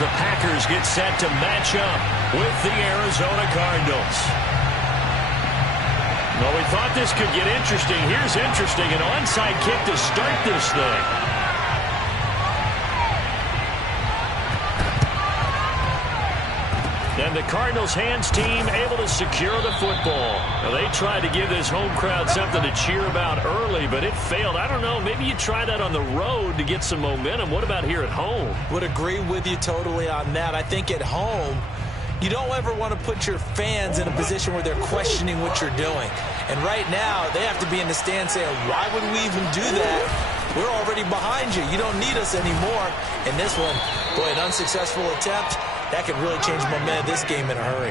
the Packers get set to match up with the Arizona Cardinals. Well, we thought this could get interesting. Here's interesting. An onside kick to start this thing. And the Cardinals hands team able to secure the football. Now, they tried to give this home crowd something to cheer about early, but it failed. I don't know, maybe you try that on the road to get some momentum. What about here at home? Would agree with you totally on that. I think at home, you don't ever want to put your fans in a position where they're questioning what you're doing. And right now, they have to be in the stand saying, why would we even do that? We're already behind you. You don't need us anymore. And this one, boy, an unsuccessful attempt. That could really change the momentum of this game in a hurry.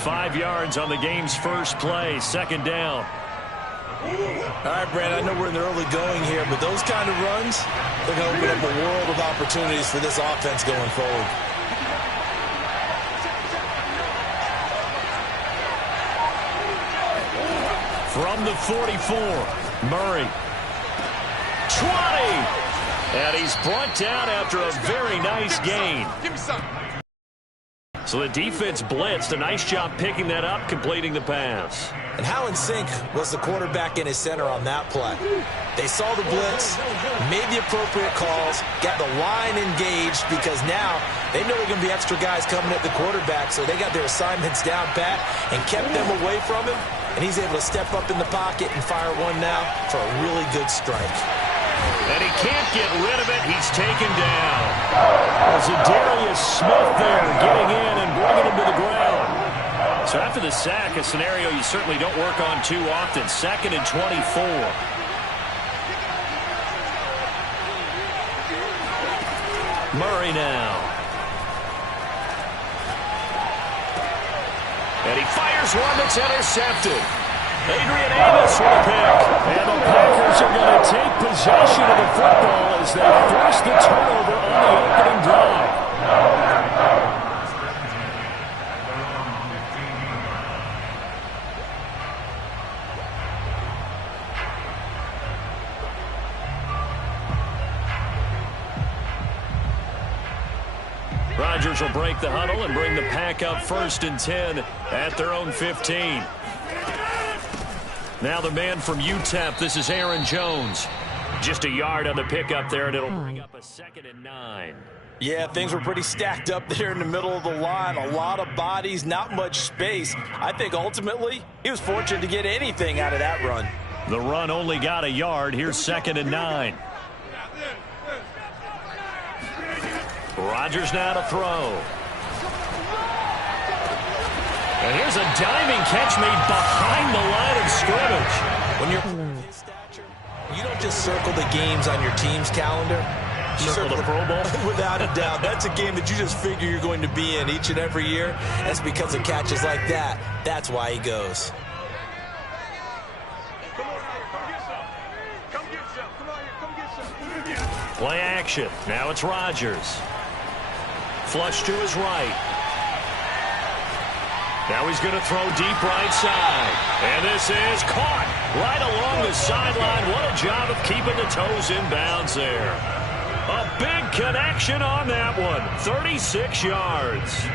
5 yards on the game's first play, second down. All right, Brad, I know we're in the early going here, but those kind of runs, they're going to open up a world of opportunities for this offense going forward. From the 44, Murray. 20! And he's brought down after a very nice gain. Give me some. So the defense blitzed. A nice job picking that up, completing the pass. And how in sync was the quarterback and his center on that play? They saw the blitz, made the appropriate calls, got the line engaged because now they know there are going to be extra guys coming at the quarterback, so they got their assignments down pat and kept them away from him, and he's able to step up in the pocket and fire one now for a really good strike. And he can't get rid of it. He's taken down. There's a Darius Smith there getting in and bringing him to the ground. So after the sack, a scenario you certainly don't work on too often. 2nd and 24. Murray now. And he fires one that's intercepted. Adrian Amos with a pick. And the Packers are going to take possession of the football as they force the turnover on the opening drive. Rodgers will break the huddle and bring the Pack up 1st and 10 at their own 15. Now the man from UTEP, this is Aaron Jones. Just a yard on the pickup there, and it'll bring up a 2nd and 9. Yeah, things were pretty stacked up there in the middle of the line. A lot of bodies, not much space. I think ultimately he was fortunate to get anything out of that run. The run only got a yard. Here's 2nd and 9. Rodgers now to throw. And here's a diving catch made behind the line of scrimmage. When you're his stature, you don't just circle the games on your team's calendar. You Circle the Pro Bowl? Without a doubt. That's a game that you just figure you're going to be in each and every year. That's because of catches like that. That's why he goes. Play action. Now it's Rodgers. Flush to his right. Now he's going to throw deep right side. And this is caught right along the sideline. What a job of keeping the toes in bounds there. A big connection on that one. 36 yards.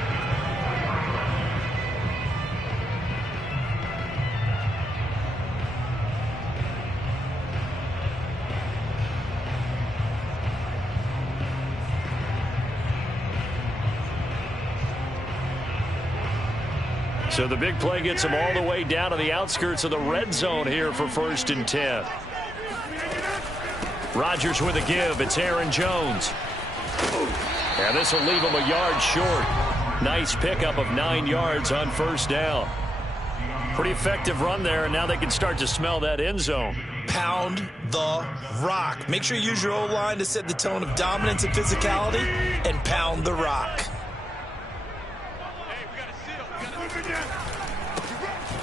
So the big play gets him all the way down to the outskirts of the red zone here for 1st and 10. Rodgers with a give. It's Aaron Jones. And this will leave him a yard short. Nice pickup of 9 yards on 1st down. Pretty effective run there, and now they can start to smell that end zone. Pound the rock. Make sure you use your O-line to set the tone of dominance and physicality, and pound the rock.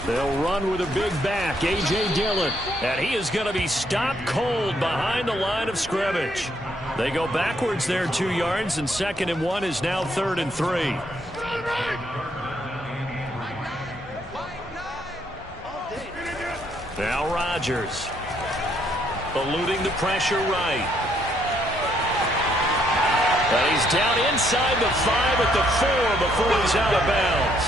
They'll run with a big back, A.J. Dillon, and he is going to be stopped cold behind the line of scrimmage. They go backwards there 2 yards, and 2nd and 1 is now 3rd and 3. Now Rodgers, eluding the pressure right. And he's down inside the 5 at the 4 before he's out of bounds.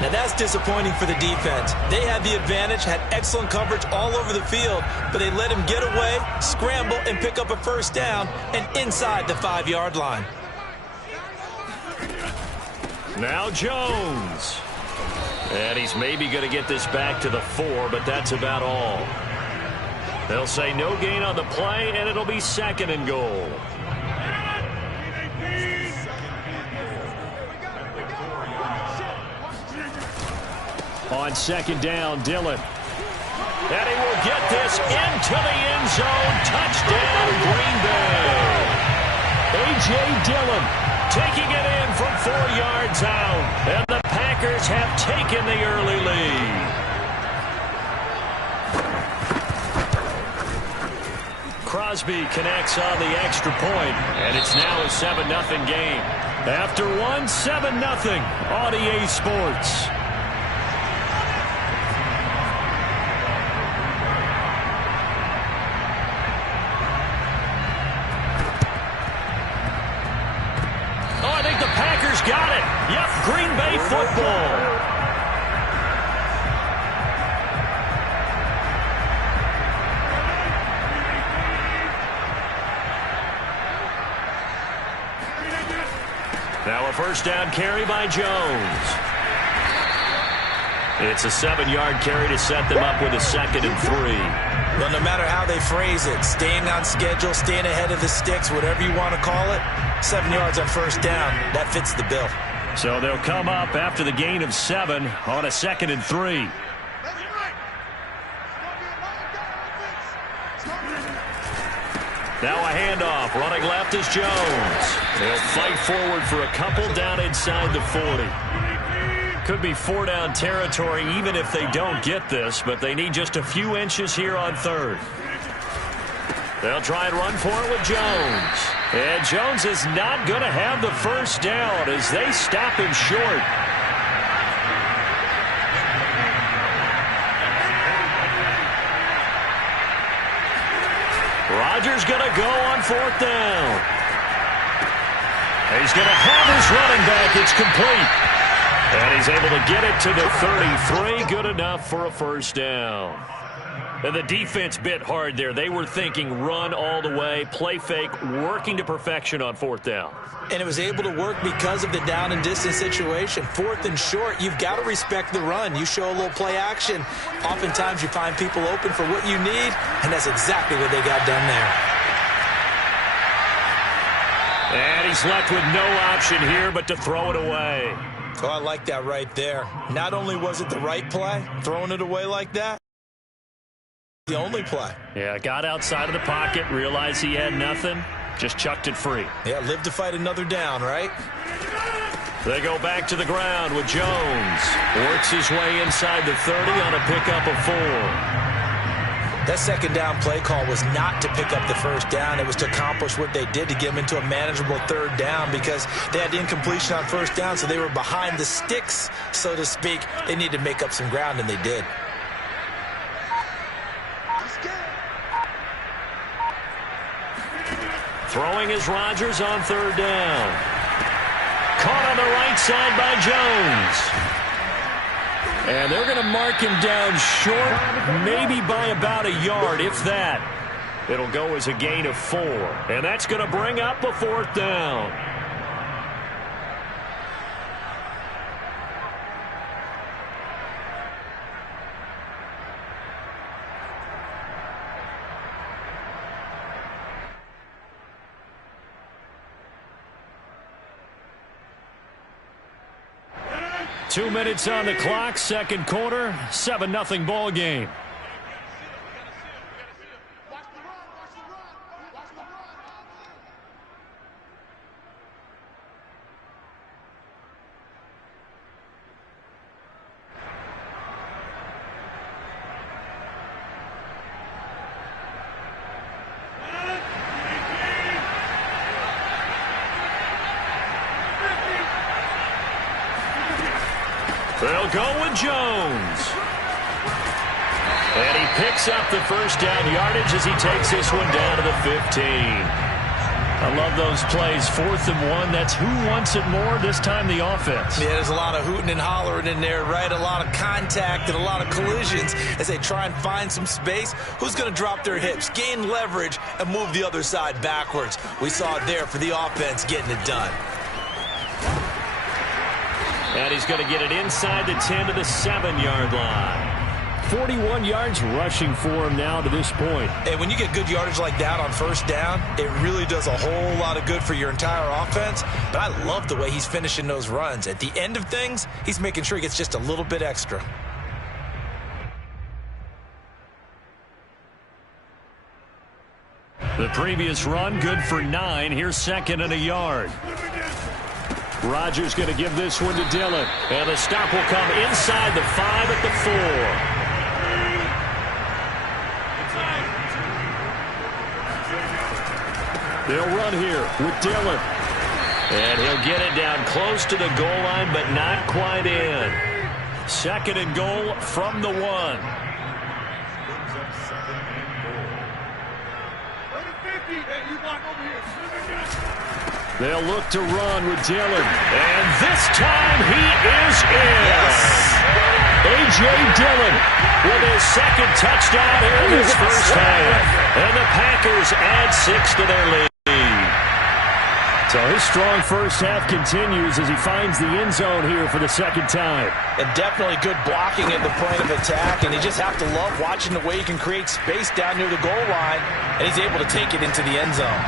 Now that's disappointing for the defense. They had the advantage, had excellent coverage all over the field, but they let him get away, scramble, and pick up a first down and inside the 5-yard line. Now Jones. And he's maybe going to get this back to the 4, but that's about all. They'll say no gain on the play, and it'll be 2nd and goal. On 2nd down, Dillon. And he will get this into the end zone. Touchdown, Green Bay. A.J. Dillon taking it in from 4 yards out. And the Packers have taken the early lead. Crosby connects on the extra point, and it's now a 7-0 game. After one, 7-0 on EA Sports. Got it. Yep, Green Bay football. Now a first down carry by Jones. It's a 7-yard carry to set them up with a 2nd and 3. Well, no matter how they phrase it, staying on schedule, staying ahead of the sticks, whatever you want to call it, 7 yards on first down, that fits the bill. So they'll come up after the gain of 7 on a 2nd and 3. Now a handoff. Running left is Jones. They'll fight forward for a couple down inside the 40. Could be 4-down territory even if they don't get this, but they need just a few inches here on 3rd. They'll try and run for it with Jones. And Jones is not going to have the first down as they stop him short. Rodgers going to go on 4th down. He's going to have his running back. It's complete. And he's able to get it to the 33. Good enough for a first down. And the defense bit hard there. They were thinking run all the way, play fake, working to perfection on 4th down. And it was able to work because of the down and distance situation. 4th and short, you've got to respect the run. You show a little play action. Oftentimes you find people open for what you need, and that's exactly what they got done there. And he's left with no option here but to throw it away. Oh, I like that right there. Not only was it the right play, throwing it away like that, the only play. Yeah, got outside of the pocket, realized he had nothing, just chucked it free. Yeah, live to fight another down, right? They go back to the ground with Jones. Works his way inside the 30 on a pickup of 4. That 2nd down play call was not to pick up the first down. It was to accomplish what they did to get them into a manageable 3rd down because they had the incompletion on first down, so they were behind the sticks, so to speak. They needed to make up some ground, and they did. Throwing is Rodgers on 3rd down. Caught on the right side by Jones. And they're going to mark him down short, maybe by about a yard, if that. It'll go as a gain of 4. And that's going to bring up a 4th down. Two minutes on the clock, 2nd quarter, 7-0 ball game. They'll go with Jones. And he picks up the first down yardage as he takes this one down to the 15. I love those plays. 4th and 1. That's who wants it more, this time the offense. Yeah, there's a lot of hooting and hollering in there, right? A lot of contact and a lot of collisions as they try and find some space. Who's going to drop their hips, gain leverage, and move the other side backwards? We saw it there for the offense getting it done. And he's going to get it inside the 10 to the 7-yard line. 41 yards rushing for him now to this point. And when you get good yardage like that on first down, it really does a whole lot of good for your entire offense. But I love the way he's finishing those runs. At the end of things, he's making sure he gets just a little bit extra. The previous run, good for 9. Here's 2nd and a yard. Rodgers going to give this one to Dillon. And the stop will come inside the 5 at the 4. They'll run here with Dillon. And he'll get it down close to the goal line, but not quite in. 2nd and goal from the 1. They'll look to run with Dillon. And this time he is in. Yes. A.J. Dillon with his 2nd touchdown here in this first half. And the Packers add 6 to their lead. So his strong first half continues as he finds the end zone here for the 2nd time. And definitely good blocking at the point of attack. And you just have to love watching the way he can create space down near the goal line. And he's able to take it into the end zone.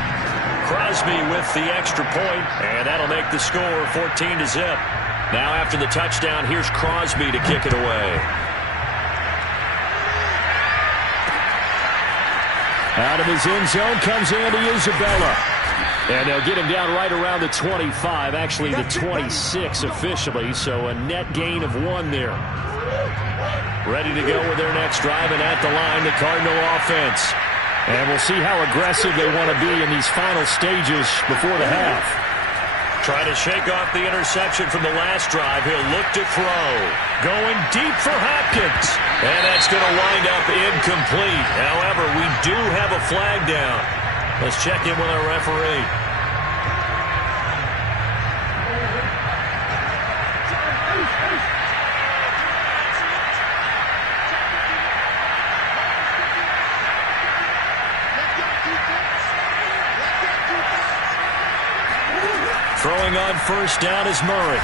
Crosby with the extra point, and that'll make the score 14 to zip. Now after the touchdown, here's Crosby to kick it away. Out of his end zone comes Andy Isabella. And they'll get him down right around the 25, actually the 26 officially, so a net gain of 1 there. Ready to go with their next drive, and at the line, the Cardinal offense. And we'll see how aggressive they want to be in these final stages before the half. Trying to shake off the interception from the last drive. He'll look to throw. Going deep for Hopkins. And that's going to wind up incomplete. However, we do have a flag down. Let's check in with our referee. Throwing on first down is Murray.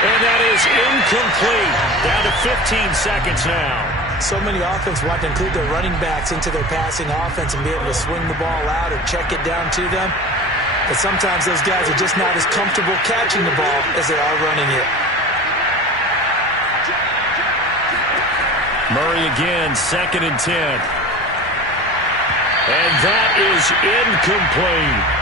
And that is incomplete. Down to 15 seconds now. So many offense want to include their running backs into their passing offense and be able to swing the ball out or check it down to them. But sometimes those guys are just not as comfortable catching the ball as they are running it. Murray again, 2nd and 10. And that is incomplete.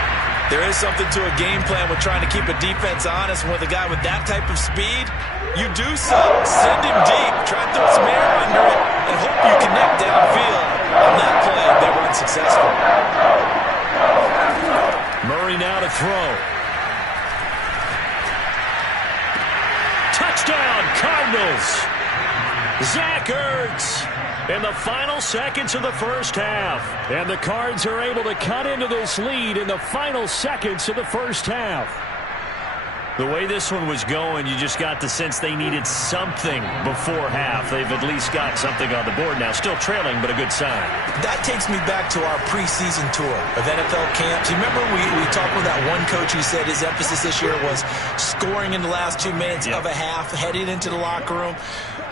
There is something to a game plan with trying to keep a defense honest. With a guy with that type of speed, you do so. Send him deep. Try and throw some air under it and hope you connect downfield. On that play, they were unsuccessful. Murray now to throw. Touchdown, Cardinals. Zach Ertz. In the final seconds of the first half. And the Cards are able to cut into this lead in the final seconds of the first half. The way this one was going, you just got the sense they needed something before half. They've at least got something on the board now. Still trailing, but a good sign. That takes me back to our preseason tour of NFL camps. You remember we talked with that one coach who said his emphasis this year was scoring in the last 2 minutes of a half, heading into the locker room.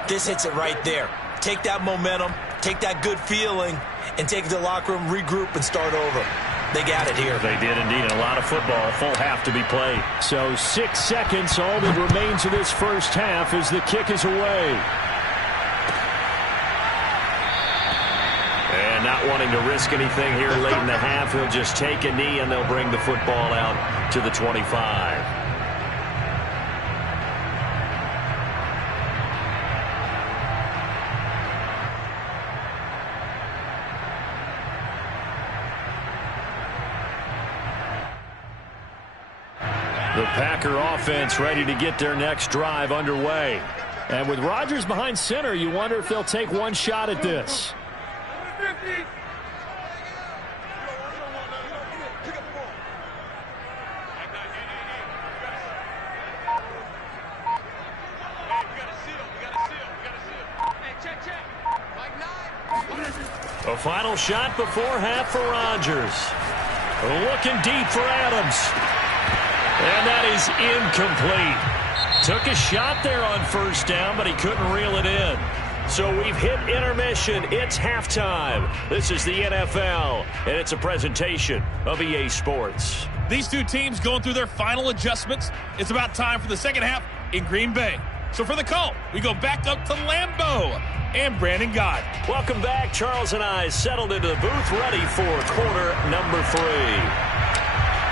This hits it right there. Take that momentum, take that good feeling, and take it to the locker room, regroup, and start over. They got it here. They did indeed. And a lot of football, full half to be played. So 6 seconds, all that remains of this first half as the kick is away. And not wanting to risk anything here late in the half, he'll just take a knee and they'll bring the football out to the 25. The Packer offense ready to get their next drive underway. And with Rodgers behind center, you wonder if they'll take one shot at this. The final shot before half for Rodgers. Looking deep for Adams. And that is incomplete. Took a shot there on first down, but he couldn't reel it in. So we've hit intermission. It's halftime. This is the NFL, and it's a presentation of EA Sports. These two teams going through their final adjustments. It's about time for the second half in Green Bay. So for the call, we go back up to Lambeau and Brandon Gott. Welcome back. Charles and I settled into the booth, ready for quarter number 3.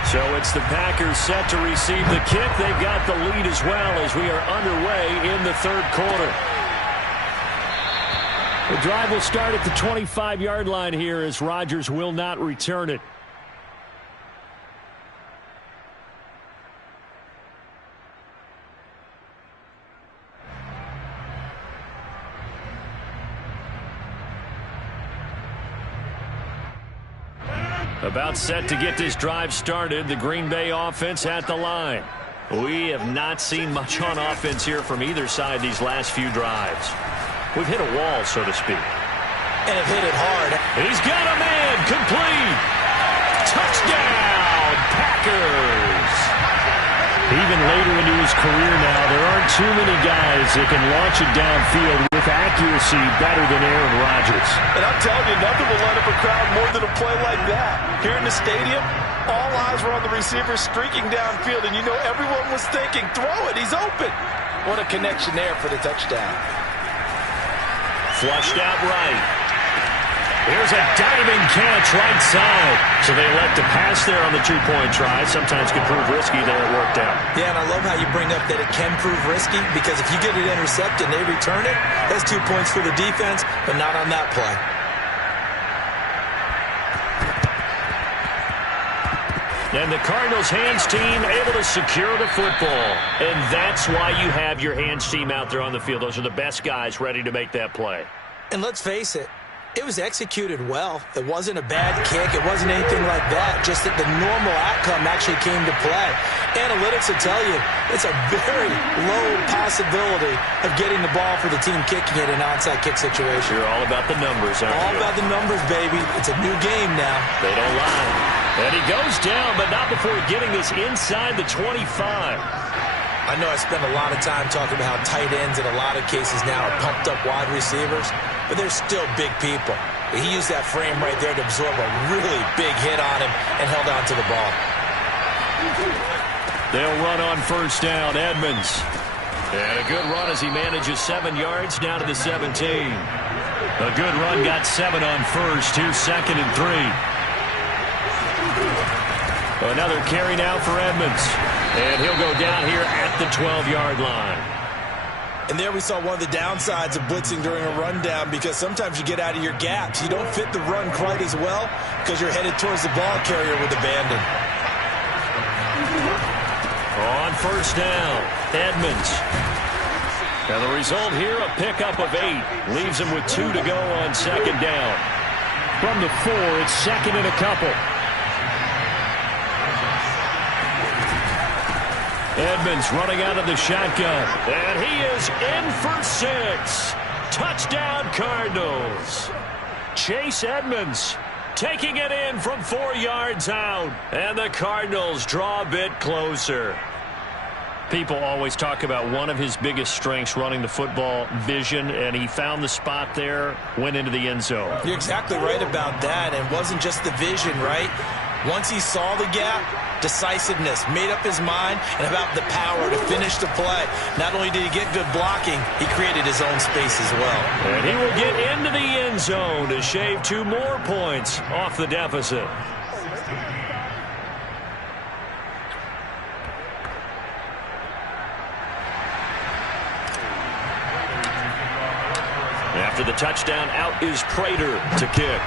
So it's the Packers set to receive the kick. They've got the lead as well as we are underway in the third quarter. The drive will start at the 25-yard line here as Rodgers will not return it. About set to get this drive started. The Green Bay offense at the line. We have not seen much on offense here from either side these last few drives. We've hit a wall, so to speak. And have hit it hard. He's got a man. Complete. Touchdown, Packers. Even later into his career now, there aren't too many guys that can launch it downfield with accuracy better than Aaron Rodgers. And I'm telling you, nothing will light up a crowd more than a play like that. Here in the stadium, all eyes were on the receiver streaking downfield, and you know everyone was thinking, throw it, he's open. What a connection there for the touchdown. Flushed out right. Here's a diving catch right side. So they elect to pass there on the two-point try. Sometimes can prove risky. There it worked out. Yeah, and I love how you bring up that it can prove risky, because if you get it intercepted and they return it, that's 2 points for the defense, but not on that play. And the Cardinals hands team able to secure the football. And that's why you have your hands team out there on the field. Those are the best guys ready to make that play. And let's face it, it was executed well. It wasn't a bad kick. It wasn't anything like that. Just that the normal outcome actually came to play. Analytics will tell you it's a very low possibility of getting the ball for the team kicking it in an onside kick situation. You're all about the numbers, aren't you? All about the numbers, baby. It's a new game now. They don't lie. And he goes down, but not before getting this inside the 25. I know I spend a lot of time talking about how tight ends in a lot of cases now are pumped up wide receivers, but they're still big people. He used that frame right there to absorb a really big hit on him and held on to the ball. They'll run on first down, Edmonds. And a good run as he manages 7 yards down to the 17. A good run, got 7 on first, 2 second and 3. Another carry now for Edmonds. And he'll go down here at the 12-yard line. And there we saw one of the downsides of blitzing during a rundown, because sometimes you get out of your gaps. You don't fit the run quite as well because you're headed towards the ball carrier with abandon. On first down, Edmonds. And the result here, a pickup of 8. Leaves him with 2 to go on second down. From the 4, it's second and a couple. Edmonds running out of the shotgun. And he is in for 6. Touchdown, Cardinals. Chase Edmonds taking it in from 4 yards out. And the Cardinals draw a bit closer. People always talk about one of his biggest strengths running the football, vision, and he found the spot there, went into the end zone. You're exactly right about that. And it wasn't just the vision, right? Once he saw the gap, decisiveness, made up his mind, and about the power to finish the play. Not only did he get good blocking, he created his own space as well. And he will get into the end zone to shave 2 more points off the deficit. After the touchdown, out is Prater to kick.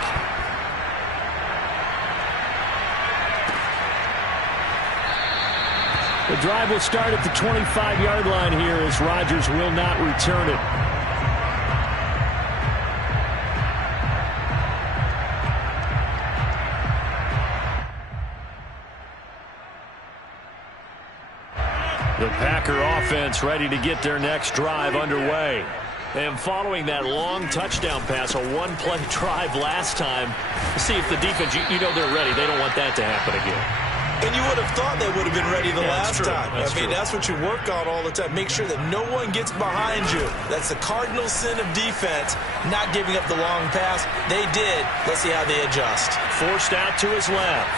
The drive will start at the 25-yard line here as Rodgers will not return it. The Packer offense ready to get their next drive underway. And following that long touchdown pass, a one-play drive last time, see if the defense, you know they're ready. They don't want that to happen again. And you would have thought they would have been ready the last time. I mean, that's what you work on all the time. Make sure that no one gets behind you. That's the cardinal sin of defense, not giving up the long pass. They did. Let's see how they adjust. Forced out to his left.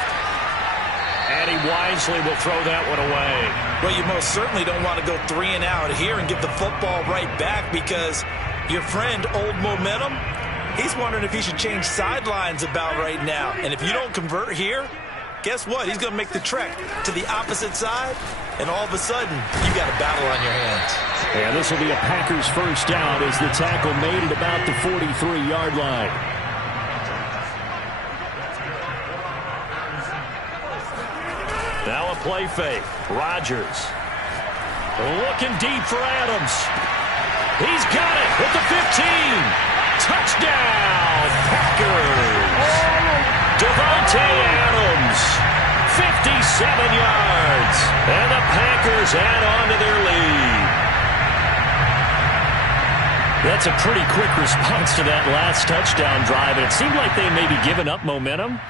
And he wisely will throw that one away. Well, you most certainly don't want to go 3 and out here and get the football right back because your friend, Old Momentum, he's wondering if he should change sidelines about right now. And if you don't convert here, guess what? He's going to make the trek to the opposite side, and all of a sudden, you got a battle on your hands. And this will be a Packers first down as the tackle made at about the 43-yard line. Now a play fake. Rodgers looking deep for Adams. He's got it at the 15. Touchdown, Packers. Devontae Adams, 57 yards. And the Packers add on to their lead. That's a pretty quick response to that last touchdown drive. It seemed like they may be giving up momentum.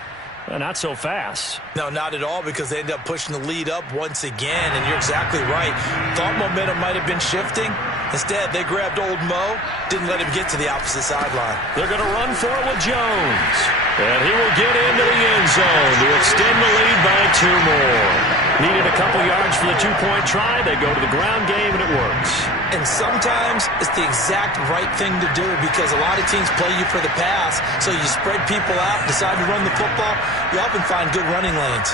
Not so fast. No, not at all, because they ended up pushing the lead up once again, and you're exactly right. Thought momentum might have been shifting. Instead, they grabbed Old Mo, didn't let him get to the opposite sideline. They're going to run for it with Jones. And he will get into the end zone to extend the lead by 2 more. Needed a couple yards for the 2-point try. They go to the ground game, and it works. And sometimes it's the exact right thing to do because a lot of teams play you for the pass. So you spread people out, decide to run the football. You often find good running lanes.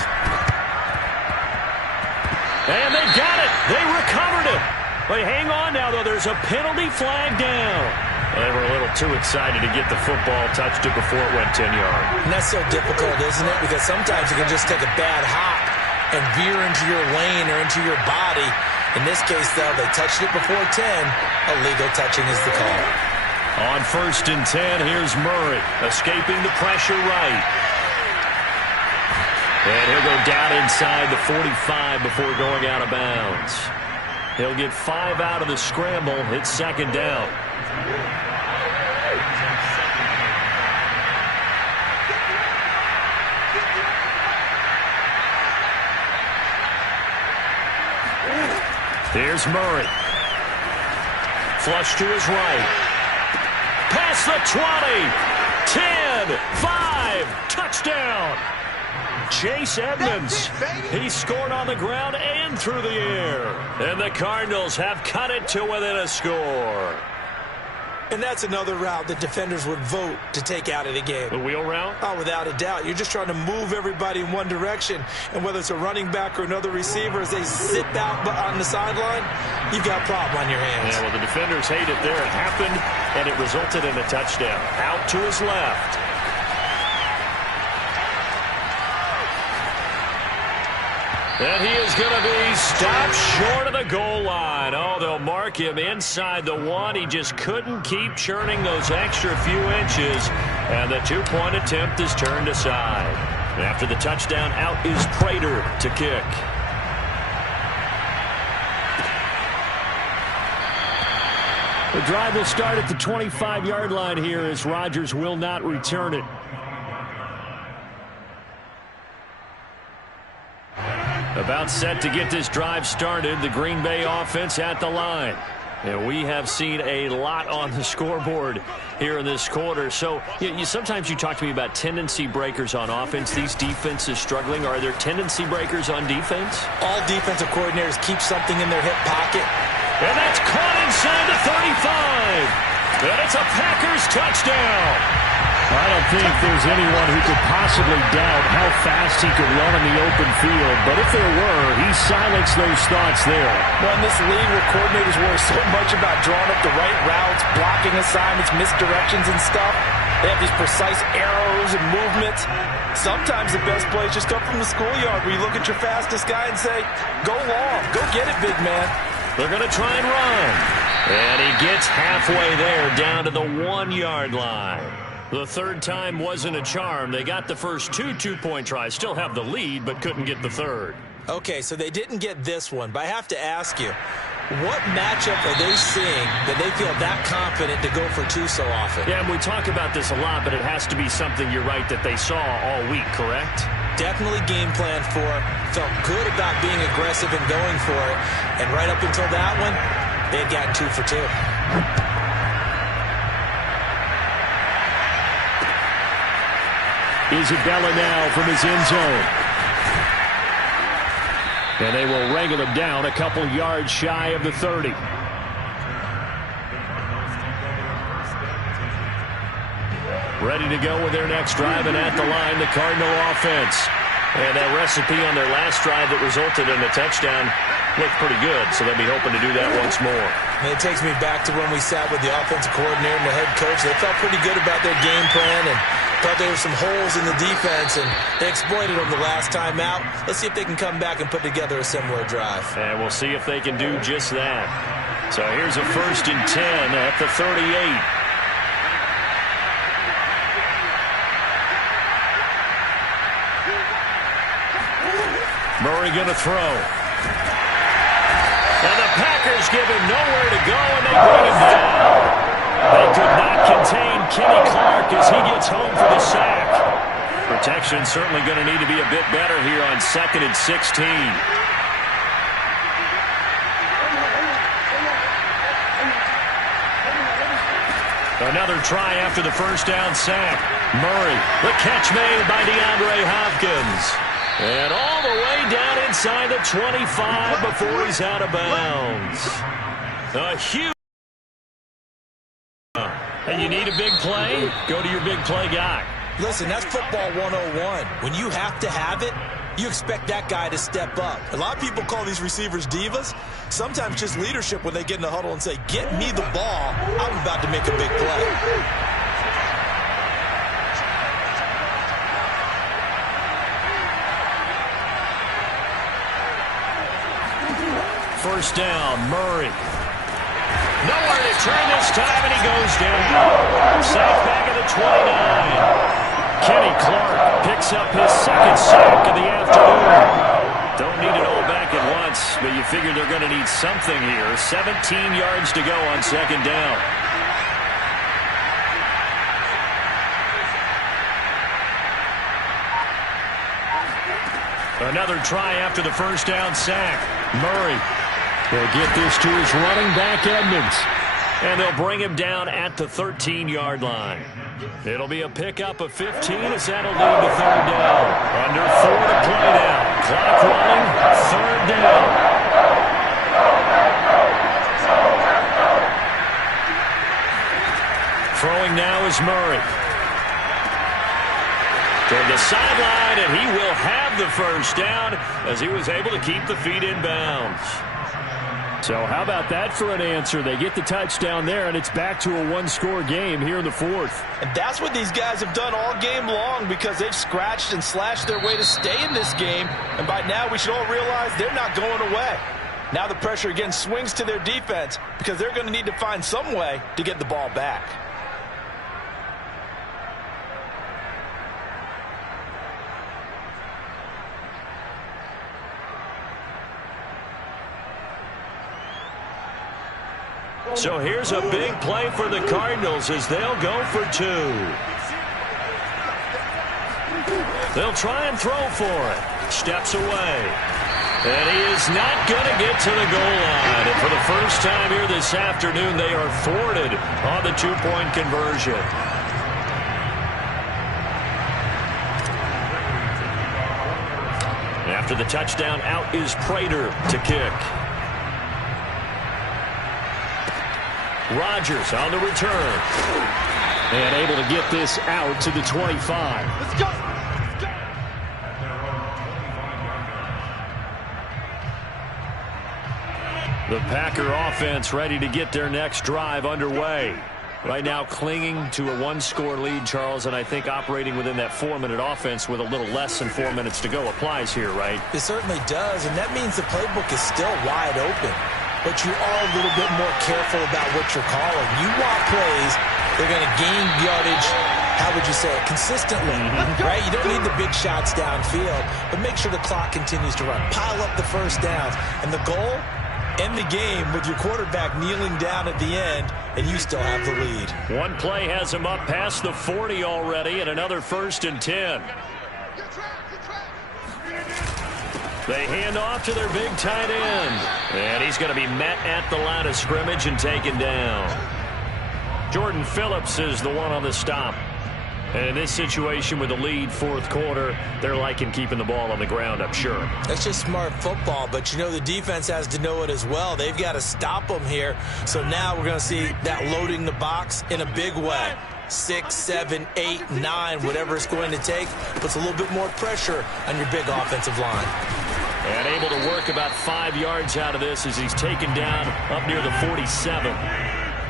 And they got it. They recovered it. They hang on now, though. There's a penalty flag down. They were a little too excited to get the football, touched it before it went 10 yards. And that's so difficult, isn't it? Because sometimes you can just take a bad hop and veer into your lane or into your body. In this case, though, they touched it before 10. Illegal touching is the call. On 1st and 10, here's Murray, escaping the pressure right. And he'll go down inside the 45 before going out of bounds. He'll get 5 out of the scramble. It's 2nd down. Here's Murray. Flush to his right. Past the 20. 10, 5, touchdown. Chase Edmonds. He scored on the ground and through the air. And the Cardinals have cut it to within a score. And that's another route that defenders would vote to take out of the game. The wheel route? Oh, without a doubt. You're just trying to move everybody in one direction. And whether it's a running back or another receiver, as they sit out on the sideline, you've got a problem on your hands. Yeah, well, the defenders hate it there. It happened, and it resulted in a touchdown. Out to his left. And he is going to be stopped short of the goal line. Oh, they'll mark him inside the 1. He just couldn't keep churning those extra few inches. And the 2-point attempt is turned aside. And after the touchdown, out is Prater to kick. The drive will start at the 25-yard line here as Rodgers will not return it. About set to get this drive started, the Green Bay offense at the line. And we have seen a lot on the scoreboard here in this quarter. So sometimes you talk to me about tendency breakers on offense. These defenses struggling. Are there tendency breakers on defense? All defensive coordinators keep something in their hip pocket. And that's caught inside the 35. And it's a Packers touchdown. I don't think there's anyone who could possibly doubt how fast he could run in the open field. But if there were, he silenced those thoughts there. Well, in this league where coordinators worry so much about drawing up the right routes, blocking assignments, misdirections and stuff, they have these precise arrows and movements. Sometimes the best plays just come from the schoolyard where you look at your fastest guy and say, go long, go get it, big man. They're going to try and run. And he gets halfway there down to the 1-yard line. The third time wasn't a charm. They got the first 2 2-point tries. Still have the lead, but couldn't get the third. Okay, so they didn't get this one, but I have to ask you, What matchup are they seeing that they feel that confident to go for two so often? Yeah, and we talk about this a lot, but it has to be something, you're right, that they saw all week, correct? Definitely game plan for. Felt good about being aggressive and going for it. And right up until that one, they had gotten 2 for 2. Isabella now from his end zone. And they will wrangle him down a couple yards shy of the 30. Ready to go with their next drive, and at the line, the Cardinal offense. And that recipe on their last drive that resulted in a touchdown looked pretty good, so they'll be hoping to do that once more. And it takes me back to when we sat with the offensive coordinator and the head coach. They felt pretty good about their game plan and thought there were some holes in the defense, and they exploited them the last time out. Let's see if they can come back and put together a similar drive. And we'll see if they can do just that. So here's a 1st and 10 at the 38. Murray going to throw. And the Packers give him nowhere to go, and they bring him down. They could not contain Kenny Clark as he gets home for the sack. Protection certainly going to need to be a bit better here on 2nd and 16. Another try after the 1st down sack. Murray, the catch made by DeAndre Hopkins. And all the way down inside the 25 before he's out of bounds. A huge. And you need a big play? Go to your big play guy. Listen, that's football 101. When you have to have it, you expect that guy to step up. A lot of people call these receivers divas. Sometimes just leadership when they get in the huddle and say, get me the ball. I'm about to make a big play. First down, Murray. Nowhere to turn this time, and he goes down. Sack back at the 29. Kenny Clark picks up his 2nd sack of the afternoon. Don't need it all back at once, but you figure they're going to need something here. 17 yards to go on 2nd down. Another try after the 1st down sack. Murray will get this to his running back, Edmonds. And they'll bring him down at the 13-yard line. It'll be a pickup of 15 as that'll lead to 3rd down. Under 4 to play now. Clock running, 3rd down. Throwing now is Murray. Toward the sideline, and he will have the 1st down as he was able to keep the feet in bounds. So how about that for an answer? They get the touchdown there, and it's back to a 1-score game here in the 4th. And that's what these guys have done all game long because they've scratched and slashed their way to stay in this game. And by now, we should all realize they're not going away. Now the pressure again swings to their defense because they're going to need to find some way to get the ball back. So here's a big play for the Cardinals as they'll go for 2. They'll try and throw for it. Steps away. And he is not going to get to the goal line. And for the first time here this afternoon, they are thwarted on the 2-point conversion. After the touchdown, out is Prater to kick. Rodgers on the return. And able to get this out to the 25. Let's go! The Packer offense ready to get their next drive underway. Right now clinging to a 1-score lead, Charles, and I think operating within that 4-minute offense with a little less than 4 minutes to go applies here, right? It certainly does, and that means the playbook is still wide open. But you are a little bit more careful about what you're calling. You want plays, they're going to gain yardage, how would you say it, consistently, right? You don't need the big shots downfield, but make sure the clock continues to run. Pile up the 1st downs. And the goal, end the game with your quarterback kneeling down at the end, and you still have the lead. One play has him up past the 40 already, and another 1st and 10. They hand off to their big tight end. And he's going to be met at the line of scrimmage and taken down. Jordan Phillips is the one on the stop. And in this situation with the lead 4th quarter, they're liking keeping the ball on the ground, I'm sure. That's just smart football, but you know the defense has to know it as well. They've got to stop them here. So now we're going to see that loading the box in a big way. 6, 7, 8, 9, whatever it's going to take, puts a little bit more pressure on your big offensive line. And able to work about 5 yards out of this as he's taken down up near the 47.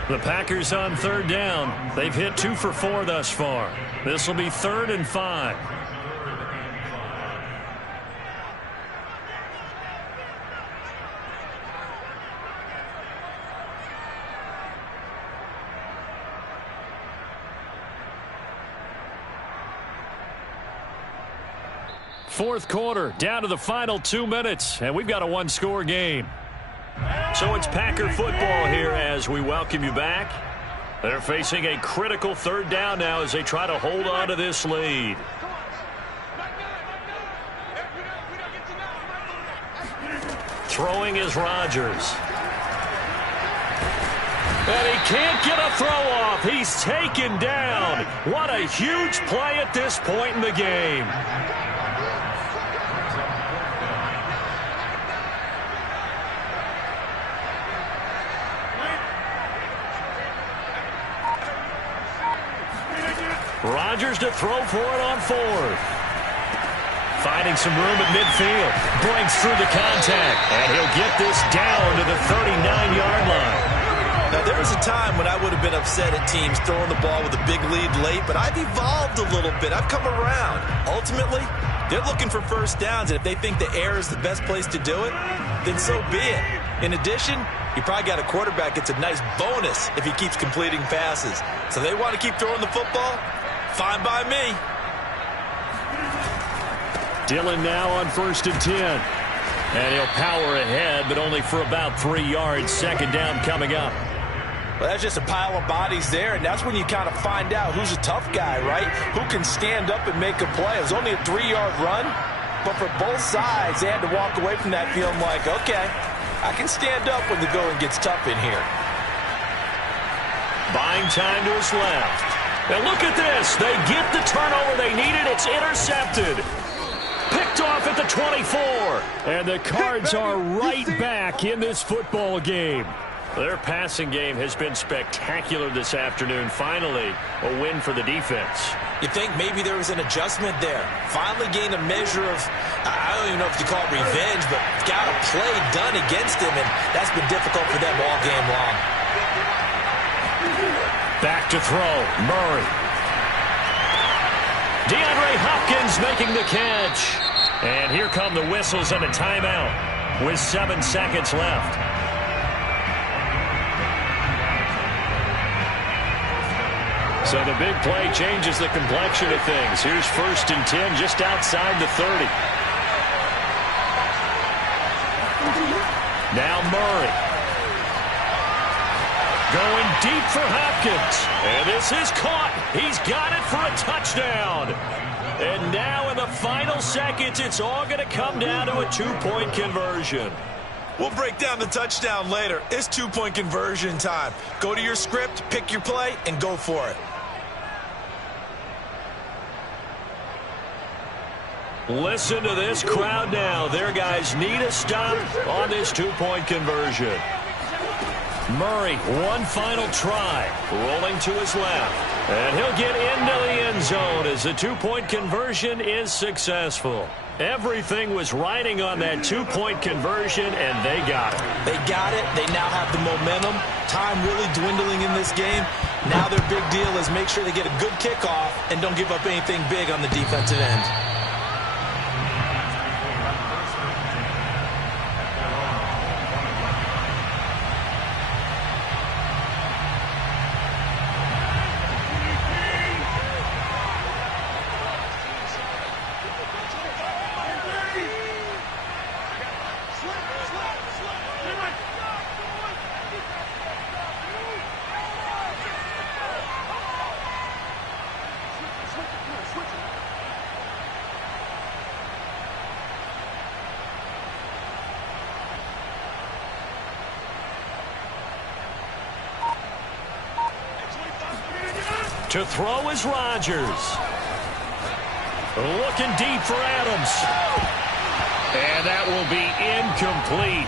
The Packers on 3rd down. They've hit 2 for 4 thus far. This will be 3rd and 5. Fourth quarter, down to the final 2 minutes, and we've got a 1-score game. So it's Packer football here as we welcome you back. They're facing a critical 3rd down now as they try to hold on to this lead. Throwing is Rodgers. And he can't get a throw off. He's taken down. What a huge play at this point in the game. Rodgers to throw for it on 4th. Finding some room at midfield. Breaks through the contact. And he'll get this down to the 39-yard line. Now, there was a time when I would have been upset at teams throwing the ball with a big lead late, but I've evolved a little bit. I've come around. Ultimately, they're looking for 1st downs, and if they think the air is the best place to do it, then so be it. In addition, you probably got a quarterback. It's a nice bonus if he keeps completing passes. So they want to keep throwing the football? Fine by me. Dillon now on 1st and 10. And he'll power ahead, but only for about 3 yards. 2nd down coming up. Well, that's just a pile of bodies there, and that's when you kind of find out who's a tough guy, right? Who can stand up and make a play. It was only a 3-yard run, but for both sides, they had to walk away from that feeling like, okay, I can stand up when the going gets tough in here. Buying time to his left. And look at this. They get the turnover they needed. It's intercepted. Picked off at the 24. And the Cards are right back in this football game. Their passing game has been spectacular this afternoon. Finally, a win for the defense. You think maybe there was an adjustment there. Finally gained a measure of, I don't even know if you call it revenge, but got a play done against him, and that's been difficult for them all game long. Back to throw. Murray. DeAndre Hopkins making the catch. And here come the whistles and a timeout with 7 seconds left. So the big play changes the complexion of things. Here's 1st and 10 just outside the 30. Now Murray. Going deep for Hopkins. And this is caught. He's got it for a touchdown. And now in the final seconds, it's all going to come down to a 2-point conversion. We'll break down the touchdown later. It's 2-point conversion time. Go to your script, pick your play, and go for it. Listen to this crowd now. Their guys need a stop on this 2-point conversion. Murray, one final try, rolling to his left. And he'll get into the end zone as the 2-point conversion is successful. Everything was riding on that 2-point conversion, and they got it. They got it. They now have the momentum. Time really dwindling in this game. Now their big deal is make sure they get a good kickoff and don't give up anything big on the defensive end. To throw is Rodgers. Looking deep for Adams. And that will be incomplete.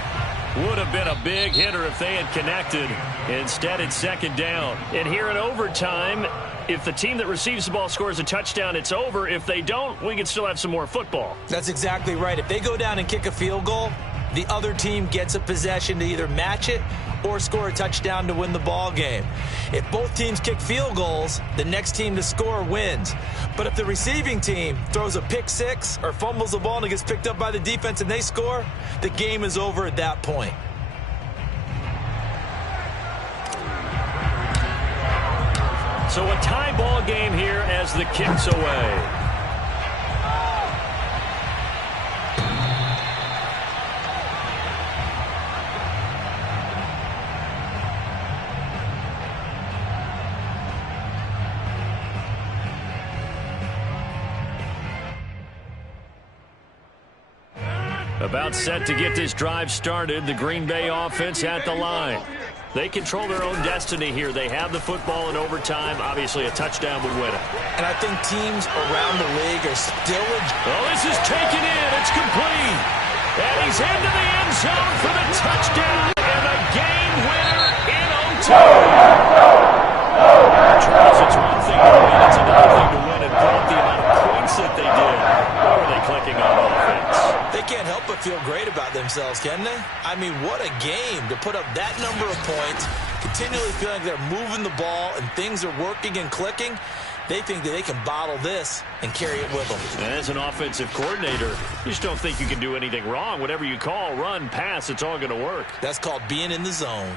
Would have been a big hitter if they had connected. Instead, it's second down. And here in overtime, if the team that receives the ball scores a touchdown, it's over. If they don't, we can still have some more football. That's exactly right. If they go down and kick a field goal, the other team gets a possession to either match it or score a touchdown to win the ball game. If both teams kick field goals, the next team to score wins. But if the receiving team throws a pick six or fumbles the ball and it gets picked up by the defense and they score, the game is over at that point. So a tie ball game here as the kick's away. About set to get this drive started. The Green Bay offense at the line. They control their own destiny here. They have the football in overtime. Obviously, a touchdown would win it. And I think teams around the league are still... Oh, this is taken in. It's complete. And he's into the end zone for the touchdown. And a game winner in OT. Charles, it's one thing to win. It's another thing to win and put up the amount of points that they did. Or were they clicking on offense? They can't help but feel great about themselves, can they? I mean, what a game to put up that number of points, continually feeling like they're moving the ball and things are working and clicking. They think that they can bottle this and carry it with them. And as an offensive coordinator, you just don't think you can do anything wrong. Whatever you call, run, pass, it's all going to work. That's called being in the zone.